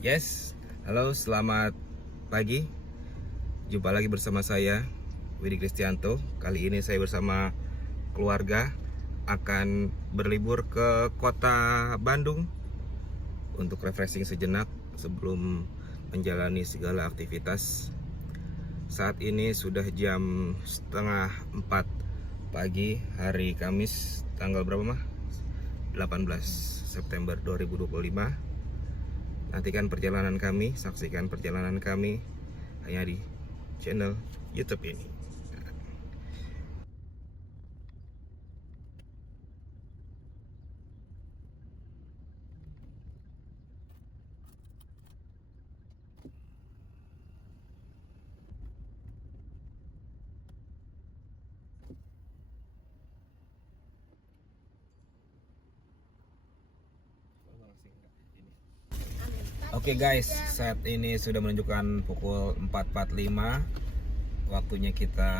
Yes, halo selamat pagi. Jumpa lagi bersama saya Widi Kristianto. Kali ini saya bersama keluarga akan berlibur ke kota Bandung untuk refreshing sejenak sebelum menjalani segala aktivitas. Saat ini sudah jam setengah 4 pagi hari Kamis, tanggal berapa mah? 18 September 2025. Nantikan perjalanan kami, saksikan perjalanan kami hanya di channel YouTube ini. Oke guys, saat ini sudah menunjukkan pukul 4.45. Waktunya kita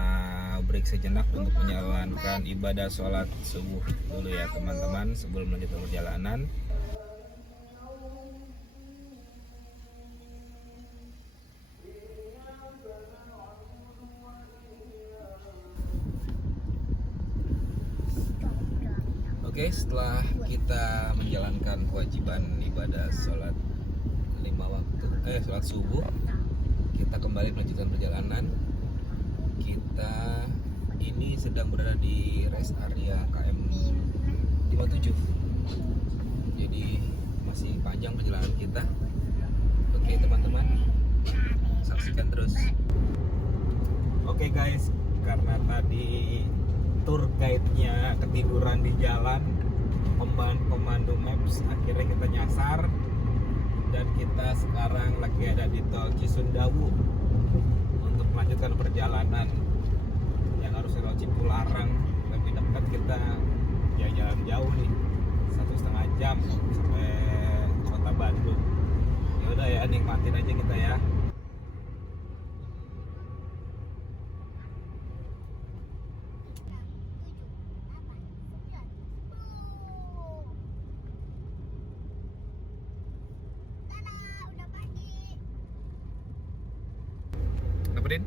break sejenak untuk menjalankan ibadah sholat subuh dulu ya teman-teman, sebelum melanjutkan perjalanan. Oke, setelah kita menjalankan kewajiban ibadah sholat sholat subuh, kita kembali melanjutkan perjalanan. Kita ini sedang berada di rest area KM 57. Jadi masih panjang perjalanan kita. Oke teman-teman, saksikan terus. Oke guys, karena tadi tour guide-nya ketiduran di jalan, pemandu maps, akhirnya kita nyasar. Dan kita sekarang lagi ada di tol Cisundawu untuk melanjutkan perjalanan yang harus lewat Cipularang. Lebih dekat, kita jalan jauh nih, 1,5 jam sampai kota Bandung. Ya udah ya, nikmatin aja kita ya. Din?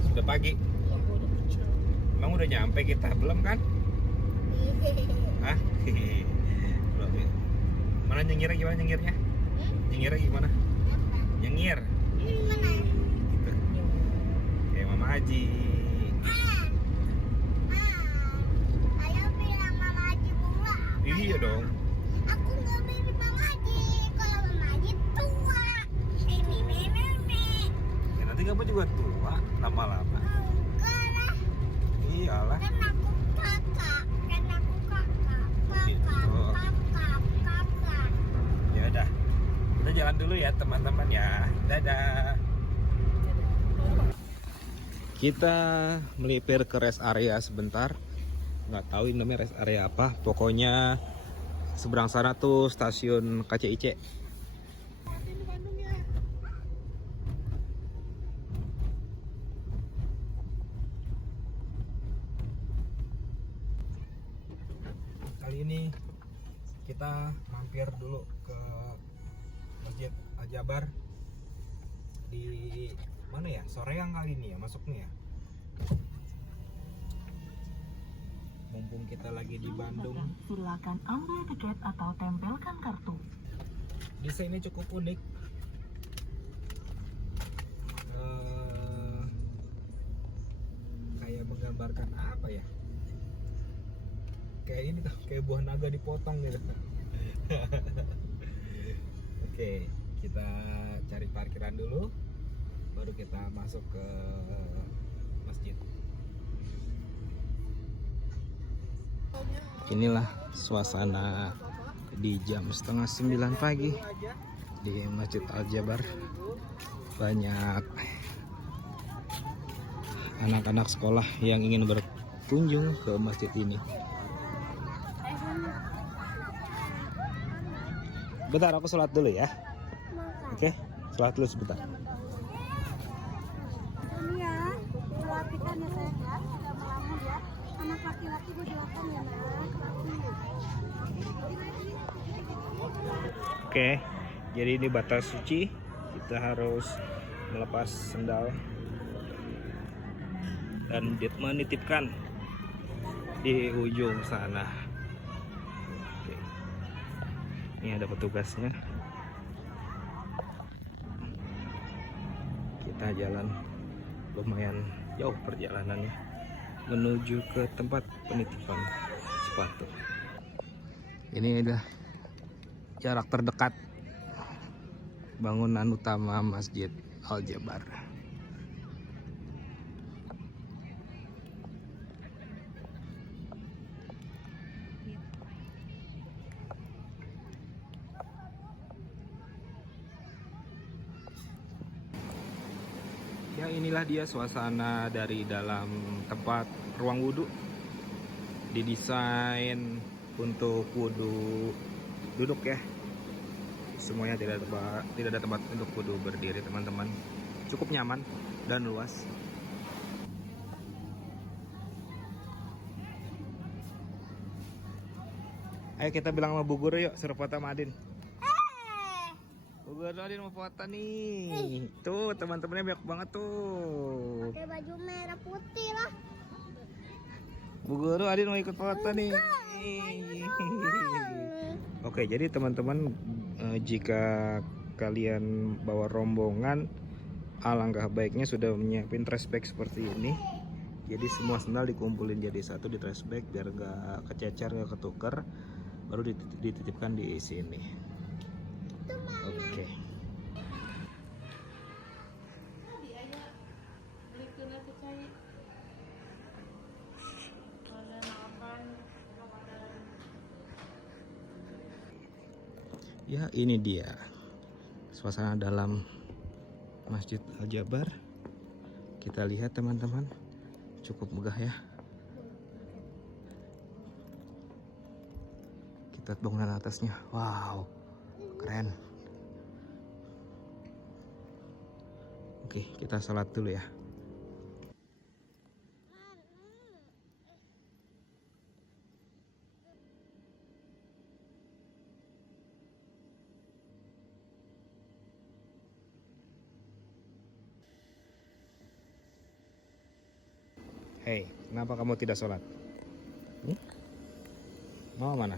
Sudah pagi. Emang udah nyampe kita? Belum kan? Hah? Belum ya? Mana nyengirnya, gimana nyengirnya? Nyengirnya gimana? Nyengir? Gimana? Gitu. Kayak Mama Haji. Ayo bilang Mama Haji pula. Iya dong. Aku nggak mirip Mama Haji. Kalau Mama Haji tua. Nenek. Nanti kamu juga tua lama-lama. Enggak lah. Iyalah. Kan aku kakak. Oh. Kakak. Ya udah. Kita jalan dulu ya teman-teman ya. Dadah. Kita melipir ke rest area sebentar. Nggak tahu ini namanya rest area apa. Pokoknya seberang sana tuh stasiun KCIC. Kali ini kita mampir dulu ke Masjid Al-Jabar di mana ya? Soreang kali ini ya masuknya ya. Mumpung kita lagi di Bandung. Silakan ambil tiket atau tempelkan kartu. Desainnya cukup unik. Kayak menggambarkan apa ya? Kayak ini kayak buah naga dipotong gitu. Oke, kita cari parkiran dulu, baru kita masuk ke masjid. Inilah suasana di jam 8:30 pagi di Masjid Al-Jabar. Banyak anak-anak sekolah yang ingin berkunjung ke masjid ini. Bentar, aku sholat dulu ya. Oke, sholat dulu sebentar. Ini ya, perhatikan ya sayang ya, sudah melamun ya. Anak laki-laki berdoakan ya nak. Oke, Jadi ini batas suci, kita harus melepas sendal dan menitipkan di ujung sana. Oke. Ini ada petugasnya. Kita jalan lumayan jauh perjalanannya menuju ke tempat penitipan sepatu. Ini adalah jarak terdekat bangunan utama Masjid Al-Jabar. Ya, inilah dia suasana dari dalam tempat ruang wudhu. Didesain untuk wudhu duduk ya. Semuanya tidak ada tempat untuk wudhu berdiri, teman-teman. Cukup nyaman dan luas. Ayo kita bilang sama Bu Guru yuk, suruh foto sama Adin. Bu Guru Adin mau foto nih. Tuh teman-temannya banyak banget tuh. Pakai baju merah putih lah. Bu Guru Adin mau ikut foto nih. Oke, jadi teman-teman, jika kalian bawa rombongan, alangkah baiknya sudah menyiapin trash bag seperti ini. Jadi semua sendal dikumpulin jadi satu di trash bag biar gak kececer, gak ketuker. Baru dititipkan di sini. Oke. Ya, ini dia suasana dalam Masjid Al-Jabar. Kita lihat teman-teman, cukup megah ya. Kita lihat bangunan atasnya, wow, keren. Oke, kita sholat dulu ya. Hei, kenapa kamu tidak sholat? Mau mana?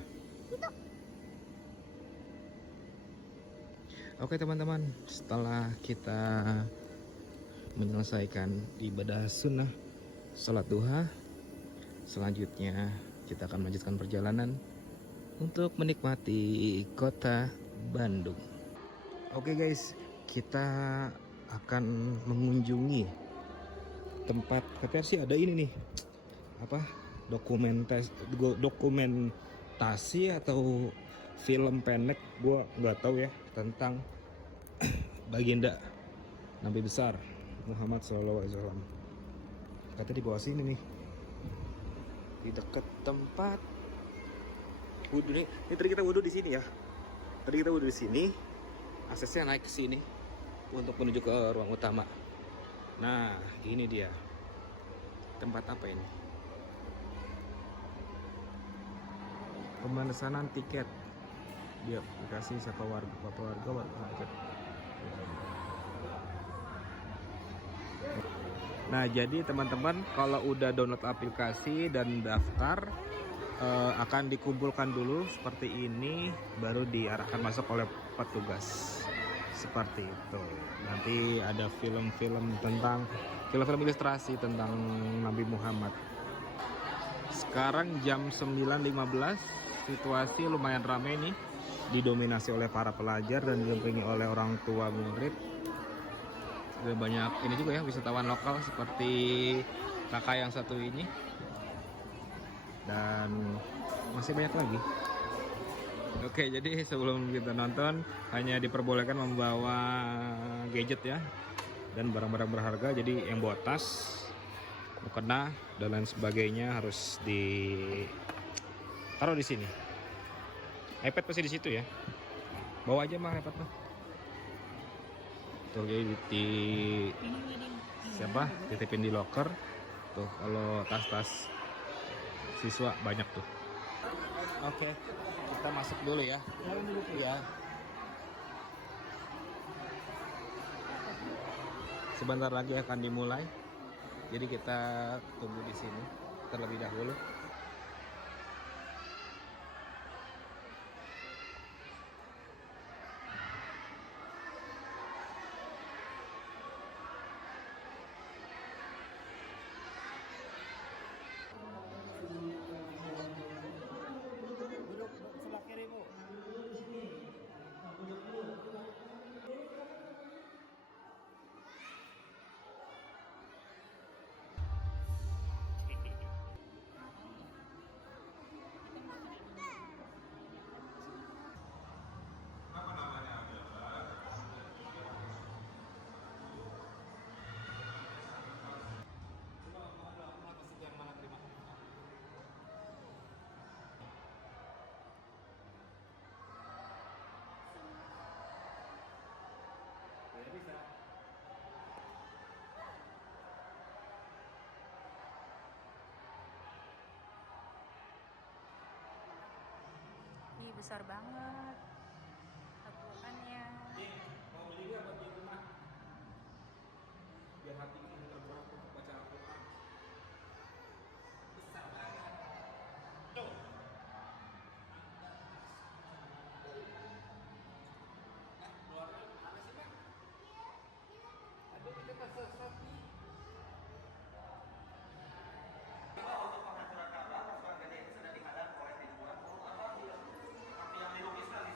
Oke teman-teman, setelah kita menyelesaikan ibadah sunnah sholat duha, selanjutnya kita akan melanjutkan perjalanan untuk menikmati kota Bandung. Oke guys, kita akan mengunjungi tempat, katanya sih ada ini nih, apa, dokumentasi atau film pendek, gua nggak tahu ya, tentang baginda Nabi besar Muhammad SAW. Katanya di bawah sini nih, di dekat tempat wudhu nih. Ini tadi kita wudhu di sini ya. Tadi kita wudhu di sini, aksesnya naik ke sini untuk menuju ke ruang utama. Nah, ini dia. Tempat apa ini? Pemesanan tiket di aplikasi Sapa Warga, warga aja. Nah, jadi teman-teman, kalau udah download aplikasi dan daftar, akan dikumpulkan dulu seperti ini, baru diarahkan masuk oleh petugas. Seperti itu. Nanti ada film-film ilustrasi tentang Nabi Muhammad. Sekarang jam 9.15, situasi lumayan ramai nih, didominasi oleh para pelajar dan didampingi oleh orang tua murid. Ada banyak ini juga ya, wisatawan lokal seperti kakak yang satu ini, dan masih banyak lagi. Oke, jadi sebelum kita nonton hanya diperbolehkan membawa gadget ya dan barang-barang berharga. Jadi yang bawa tas, mukena dan lain sebagainya harus ditaruh di sini. iPad pasti di situ ya. Bawa aja mah iPad mah. Tuh, jadi titipin di locker. Tuh, kalau tas-tas siswa banyak tuh. Oke, kita masuk dulu ya. Ya. sebentar lagi akan dimulai. Jadi kita tunggu di sini terlebih dahulu. Duduk sebelah kiri, Bu. Ya bisa. Ih, besar banget tabungannya. Mau beli nggak buat di rumah? Biar hati ini tergerak untuk baca Al-Quran. Besar banget. Tuh. Keluarnya mana sih, Pak? Aduh, kita kesesat nih. Untuk pengaturan kabel, surat gede ini sudah dihadap oleh dibuat. Tapi yang dilukiskan di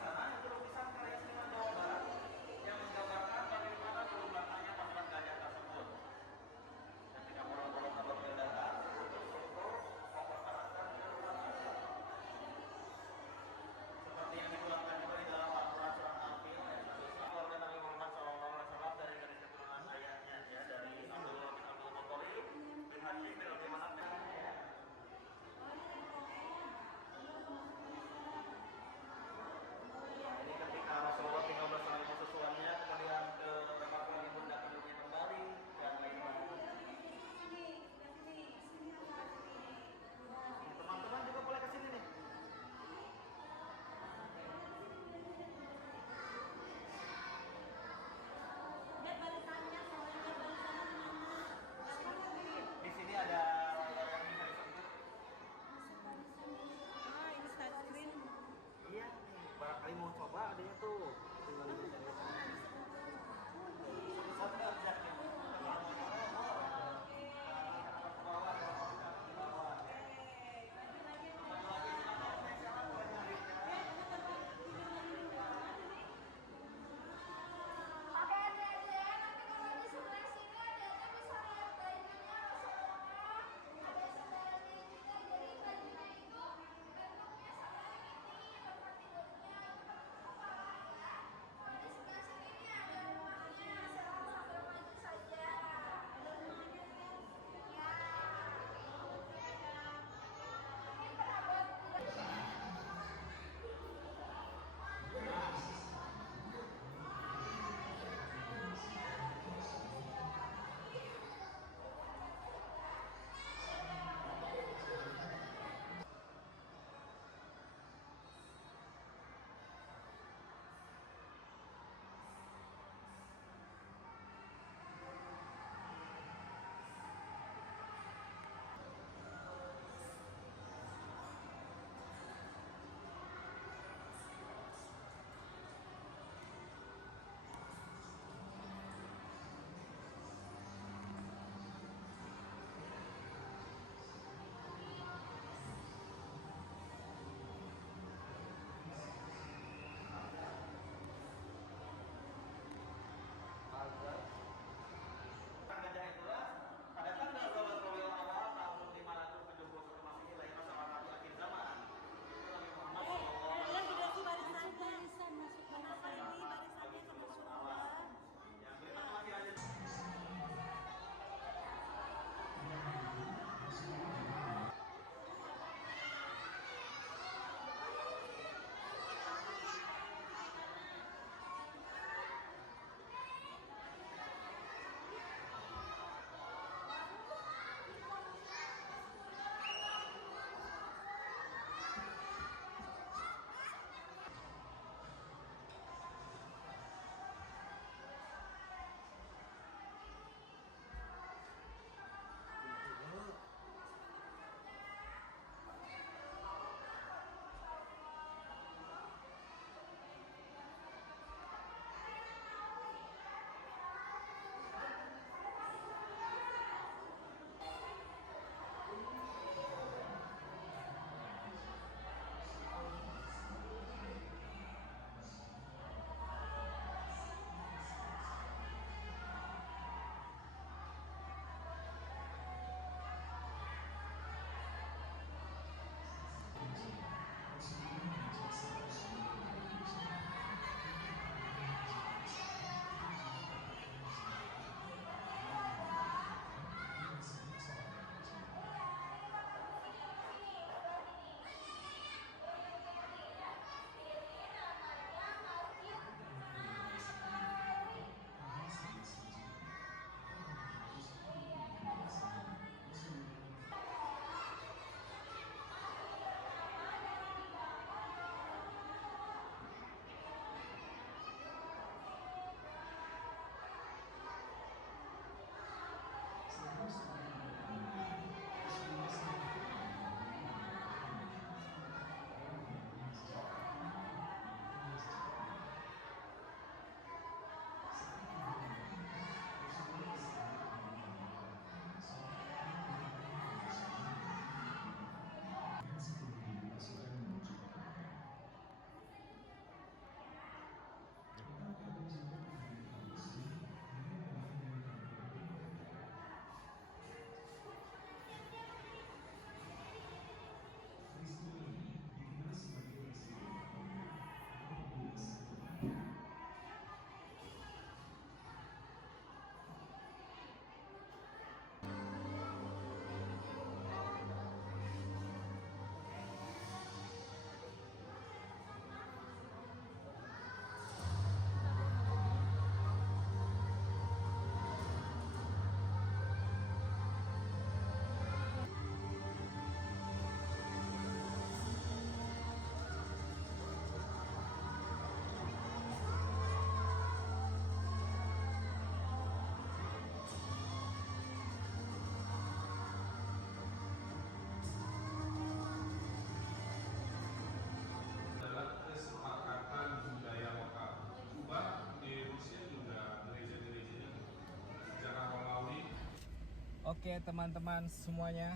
Oke teman-teman semuanya,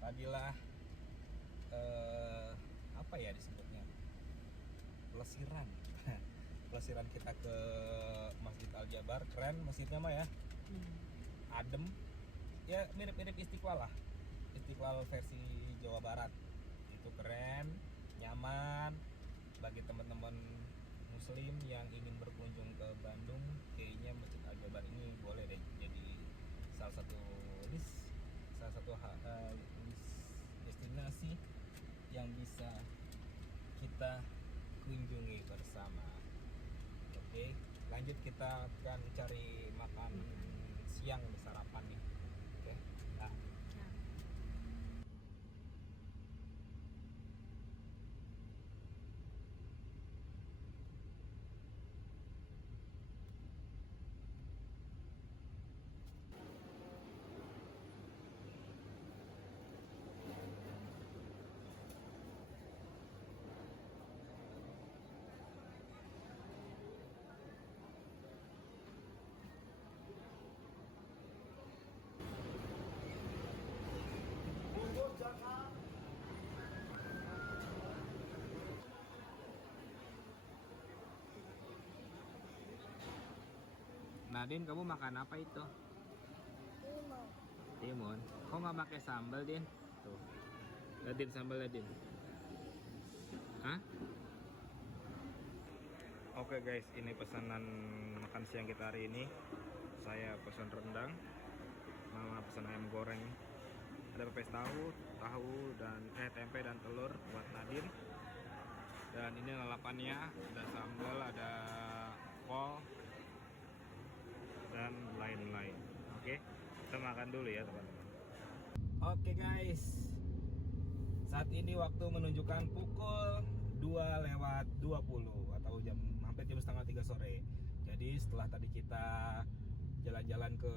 tadilah apa ya disebutnya, pelesiran pelesiran kita ke Masjid Al Jabar. Keren masjidnya mah ya, adem ya, mirip-mirip Istiqlal lah, Istiqlal versi Jawa Barat. Itu keren, nyaman bagi teman-teman muslim yang ingin berkunjung ke Bandung. Kayaknya Masjid Al Jabar ini boleh deh jadi salah satu list destinasi yang bisa kita kunjungi bersama. Oke, lanjut kita akan cari makan siang di sarapan nih. Oke, nah. Nadine, kamu makan apa itu? Timun. Kok nggak pakai sambal, Din? Tuh. Nadine, sambal Nadine. Hah? Oke guys, ini pesanan makan siang kita hari ini. Saya pesan rendang, Mama pesan ayam goreng. Ada pepes tahu dan tempe dan telur buat Nadine. Dan ini lalapannya, ada sambal, ada kol dan lain-lain. Oke, kita makan dulu ya teman-teman. Oke guys, saat ini waktu menunjukkan pukul 2:20 atau hampir jam setengah 3 sore. Jadi setelah tadi kita jalan-jalan ke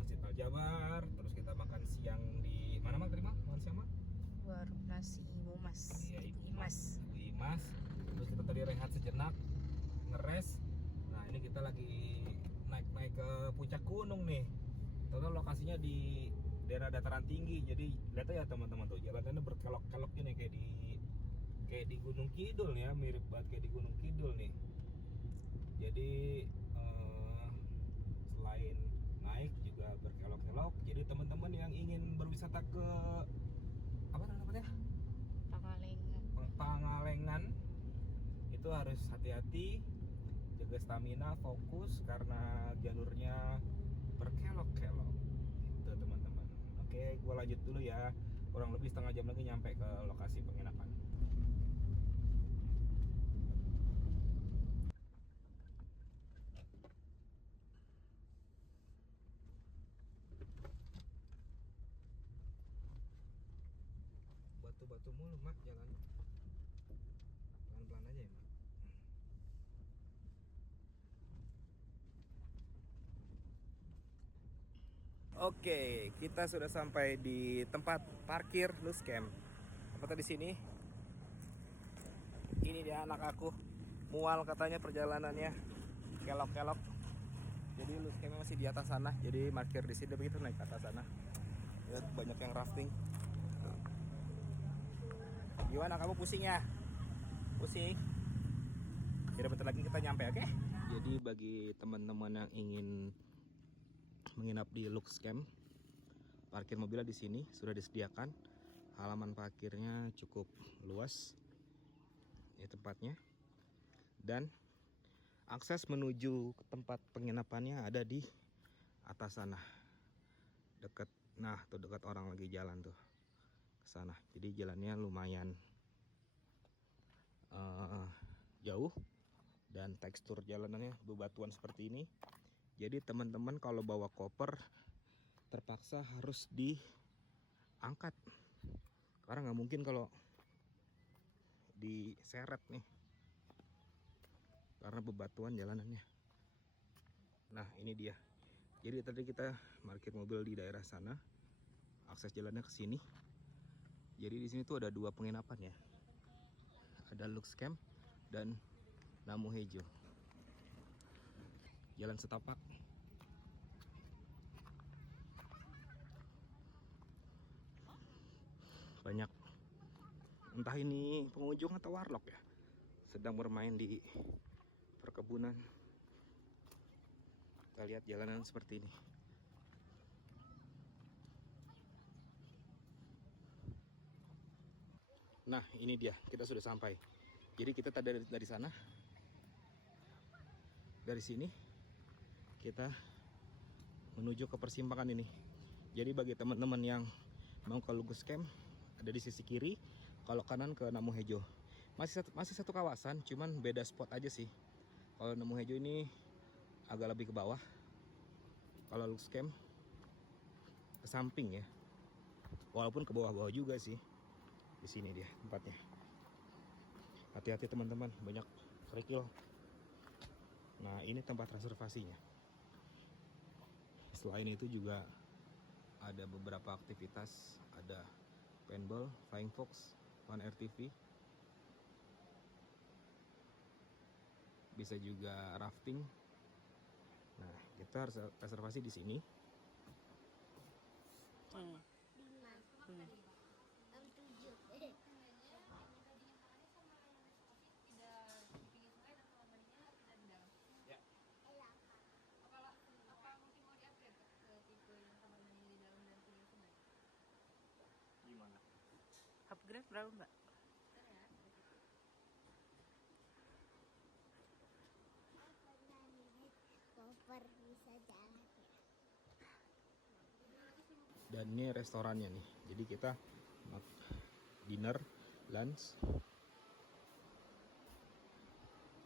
Masjid Al Jabar, terus kita makan siang di mana Mak? Terima makan siang Mak? Warung nasi Ibu Mas. Iya, Ibu Imas. Ibu Imas. Terus kita tadi rehat sejenak, ngeres. Nah ini kita lagi naik ke puncak gunung nih. Total lokasinya di daerah dataran tinggi. Jadi lihat ya teman-teman tuh, jalanannya berkelok-kelok gini kayak di Gunung Kidul ya, mirip banget kayak di Gunung Kidul nih. Jadi selain naik juga berkelok-kelok. Jadi teman-teman yang ingin berwisata ke apa namanya? Pangalengan itu harus hati-hati, jaga stamina, fokus karena jalurnya berkelok-kelok. Itu teman-teman. Oke, gue lanjut dulu ya. Kurang lebih setengah jam lagi nyampe ke lokasi penginapan. Batu-batu mulu Mak, jalan pelan-pelan aja ya Mak. Oke, kita sudah sampai di tempat parkir Loose Camp. Apa di sini? Ini dia anak aku, mual katanya perjalanannya, kelok-kelok. Jadi Loose Camp masih di atas sana. Jadi parkir di sini begitu naik ke atas sana. Lihat banyak yang rafting. Gimana kamu pusingnya? Pusing? Jadi bentar lagi kita nyampe, oke? Jadi bagi teman-teman yang ingin menginap di Lux Camp, parkir mobilnya di sini sudah disediakan. Halaman parkirnya cukup luas, ini tempatnya. Dan akses menuju ke tempat penginapannya ada di atas sana, dekat. Nah, tuh dekat orang lagi jalan tuh ke sana. Jadi jalannya lumayan jauh dan tekstur jalanannya bebatuan seperti ini. Jadi teman-teman kalau bawa koper terpaksa harus diangkat karena nggak mungkin kalau diseret nih karena bebatuan jalanannya. Nah ini dia. Jadi tadi kita parkir mobil di daerah sana, akses jalannya ke sini. Jadi di sini tuh ada dua penginapan ya. Ada Lux Camp dan Namu Hejo. Jalan setapak. banyak, entah ini pengunjung atau warlock ya, sedang bermain di perkebunan. Kita lihat jalanan seperti ini. Nah, ini dia, kita sudah sampai. Jadi kita tadi dari sana, dari sini kita menuju ke persimpangan ini. Jadi bagi teman-teman yang mau ke Lugus Camp, ada di sisi kiri, kalau kanan ke Namuhejo. Masih satu kawasan, cuman beda spot aja sih. Kalau Namuhejo ini agak lebih ke bawah. Kalau Lugus Camp ke samping ya. Walaupun ke bawah-bawah juga sih. Di sini dia tempatnya. Hati-hati teman-teman, banyak kerikil. Nah, ini tempat reservasinya. Selain itu juga ada beberapa aktivitas, ada paintball, flying fox, fun RTV. Bisa juga rafting. Nah, kita harus reservasi di sini. Gimana? Upgrade berapa mbak? Koper bisa jalan. Dan ini restorannya nih. Jadi kita dinner, lunch,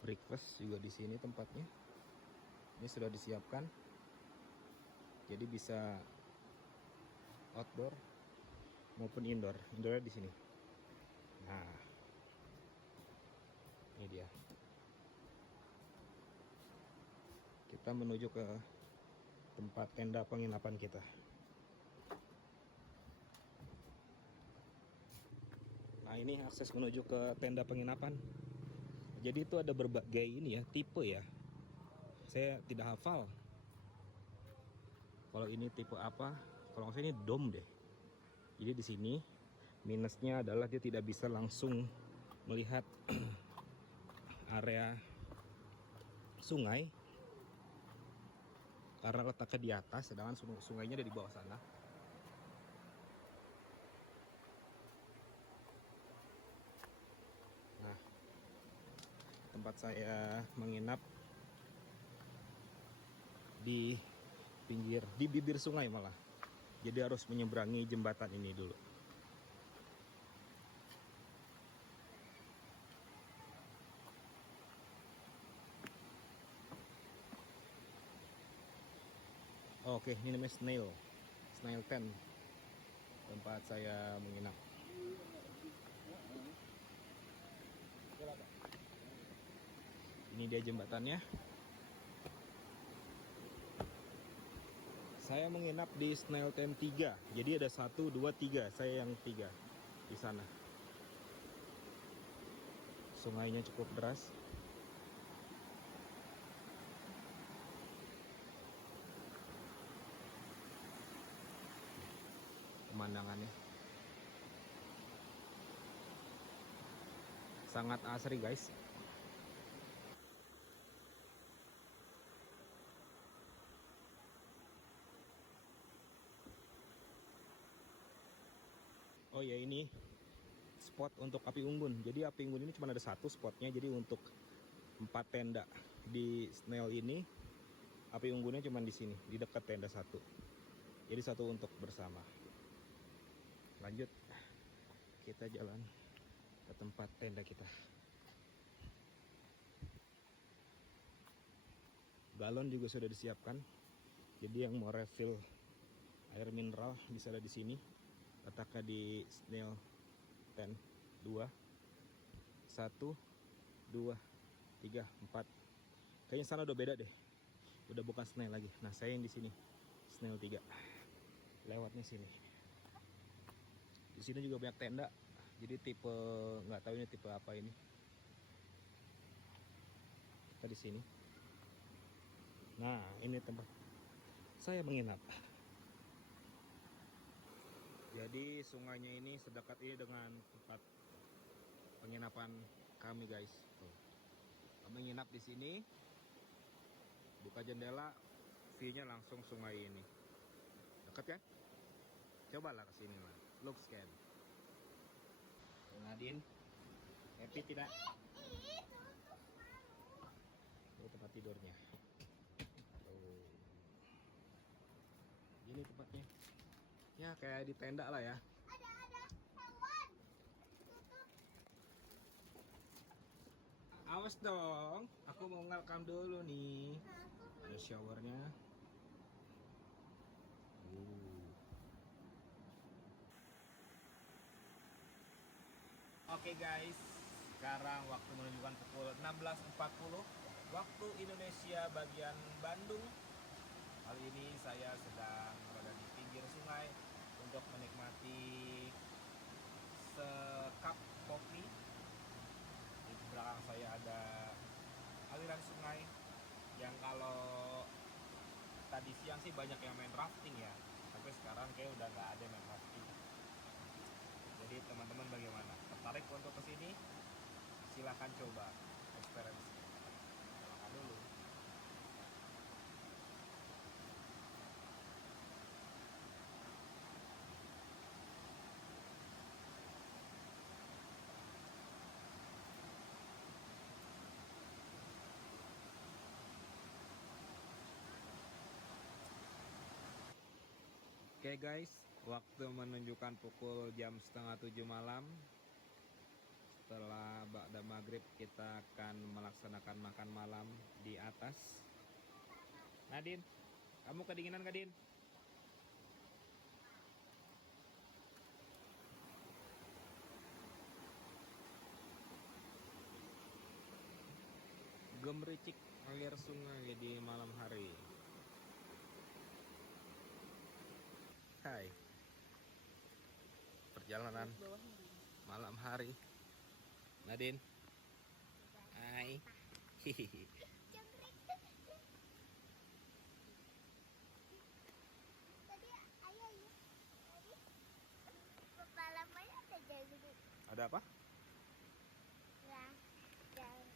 breakfast juga di sini tempatnya. Ini sudah disiapkan. Jadi bisa outdoor maupun indoor. Indoornya di sini. Nah, ini dia. Kita menuju ke tempat tenda penginapan kita. Nah, ini akses menuju ke tenda penginapan. Jadi itu ada berbagai ini ya, tipe ya. Saya tidak hafal. Kalau ini tipe apa? Kalau nggak salah ini dome deh. Jadi di sini minusnya adalah dia tidak bisa langsung melihat area sungai karena letaknya di atas, sedangkan sungainya ada di bawah sana. Nah, tempat saya menginap di bibir sungai malah. Jadi harus menyeberangi jembatan ini dulu. Oke, ini namanya Snail Tent, tempat saya menginap. Ini dia jembatannya. Saya menginap di Snail Tent 3. Jadi ada 1, 2, 3. Saya yang 3 di sana. Sungainya cukup deras. Pemandangannya sangat asri guys. Oh ya, ini spot untuk api unggun. Jadi api unggun ini cuma ada satu spotnya. Jadi untuk 4 tenda di Snail ini, api unggunnya cuma di sini, di dekat tenda 1. Jadi 1 untuk bersama. Lanjut, kita jalan ke tempat tenda kita. Galon juga sudah disiapkan. Jadi yang mau refill air mineral bisa ada di sini. Letaknya di Snail Tent 2. 1, 2, 3, 4. Kayaknya sana udah beda deh. Udah bukan Snail lagi. Nah, saya yang di sini. Snail 3. Lewatnya sini. Di sini juga banyak tenda. Jadi tipe, nggak tahu ini tipe apa ini. Kita di sini. Nah, ini tempat saya menginap. Jadi sungainya ini sedekat ini dengan tempat penginapan kami guys. Tuh. Kami nginap di sini. Buka jendela, view-nya langsung sungai ini. Dekat kan? Cobalah kesini lah. Looks can. Nadine, happy tidak? Ini tempat tidurnya. Tuh. Ini tempatnya. Ya kayak di tenda lah ya. Ada hewan. Tutup. Awas dong, aku mau welcome dulu nih. Ada showernya. Oke guys, sekarang waktu menunjukkan pukul 16.40 waktu Indonesia bagian Bandung. Kali ini saya sedang berada di pinggir sungai untuk menikmati sekap kopi. Di belakang saya ada aliran sungai yang kalau tadi siang sih banyak yang main rafting ya, tapi sekarang kayak udah nggak ada main rafting. Jadi teman-teman bagaimana? Tertarik untuk kesini? Silahkan coba experience. Makan dulu. Oke guys, waktu menunjukkan pukul jam setengah 7 malam. Setelah ba'da maghrib kita akan melaksanakan makan malam di atas. Nadine, kamu kedinginan gak, Din? Gemericik air sungai di malam hari. Hai. Perjalanan malam hari. Nadine. Hai. Hihihi. Tadi ayah ya. Tadi kepalanya ada jangkrik. Ada apa? Ya, jangkrik.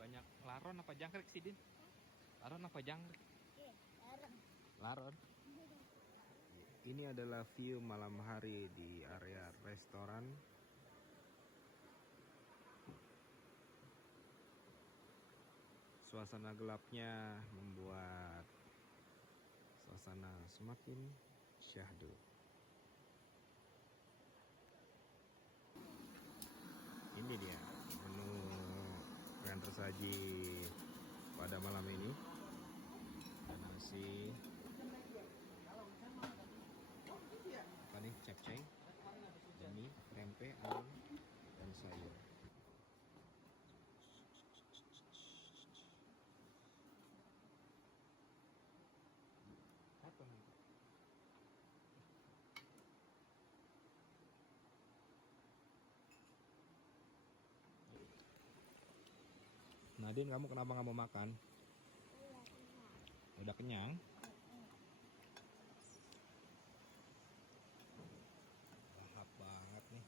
Banyak laron apa jangkrik sih, Din? Laron apa jangkrik? Garam. Laron. Ini adalah view malam hari di area restoran. Suasana gelapnya membuat suasana semakin syahdu. Ini dia menu yang tersaji pada malam ini. Ada nasi, apa nih, capcay, mie, tempe, ayam, dan sayur. Apa nih? Nadine, kamu kenapa nggak mau makan? Udah kenyang? Lahap banget nih.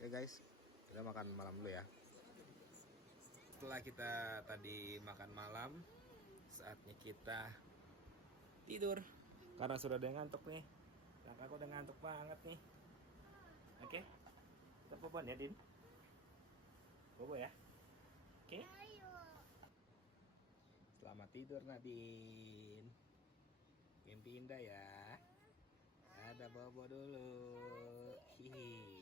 Oke guys, kita makan malam dulu ya. Setelah kita tadi makan malam, saatnya kita tidur. Karena sudah ada yang ngantuk nih. Kakak udah ngantuk banget nih. Oke, kita bobo ya, Din. Bobo ya. Oke. Ayo. Selamat tidur Nadine. Mimpi indah ya. Ada bobo dulu. Hihi.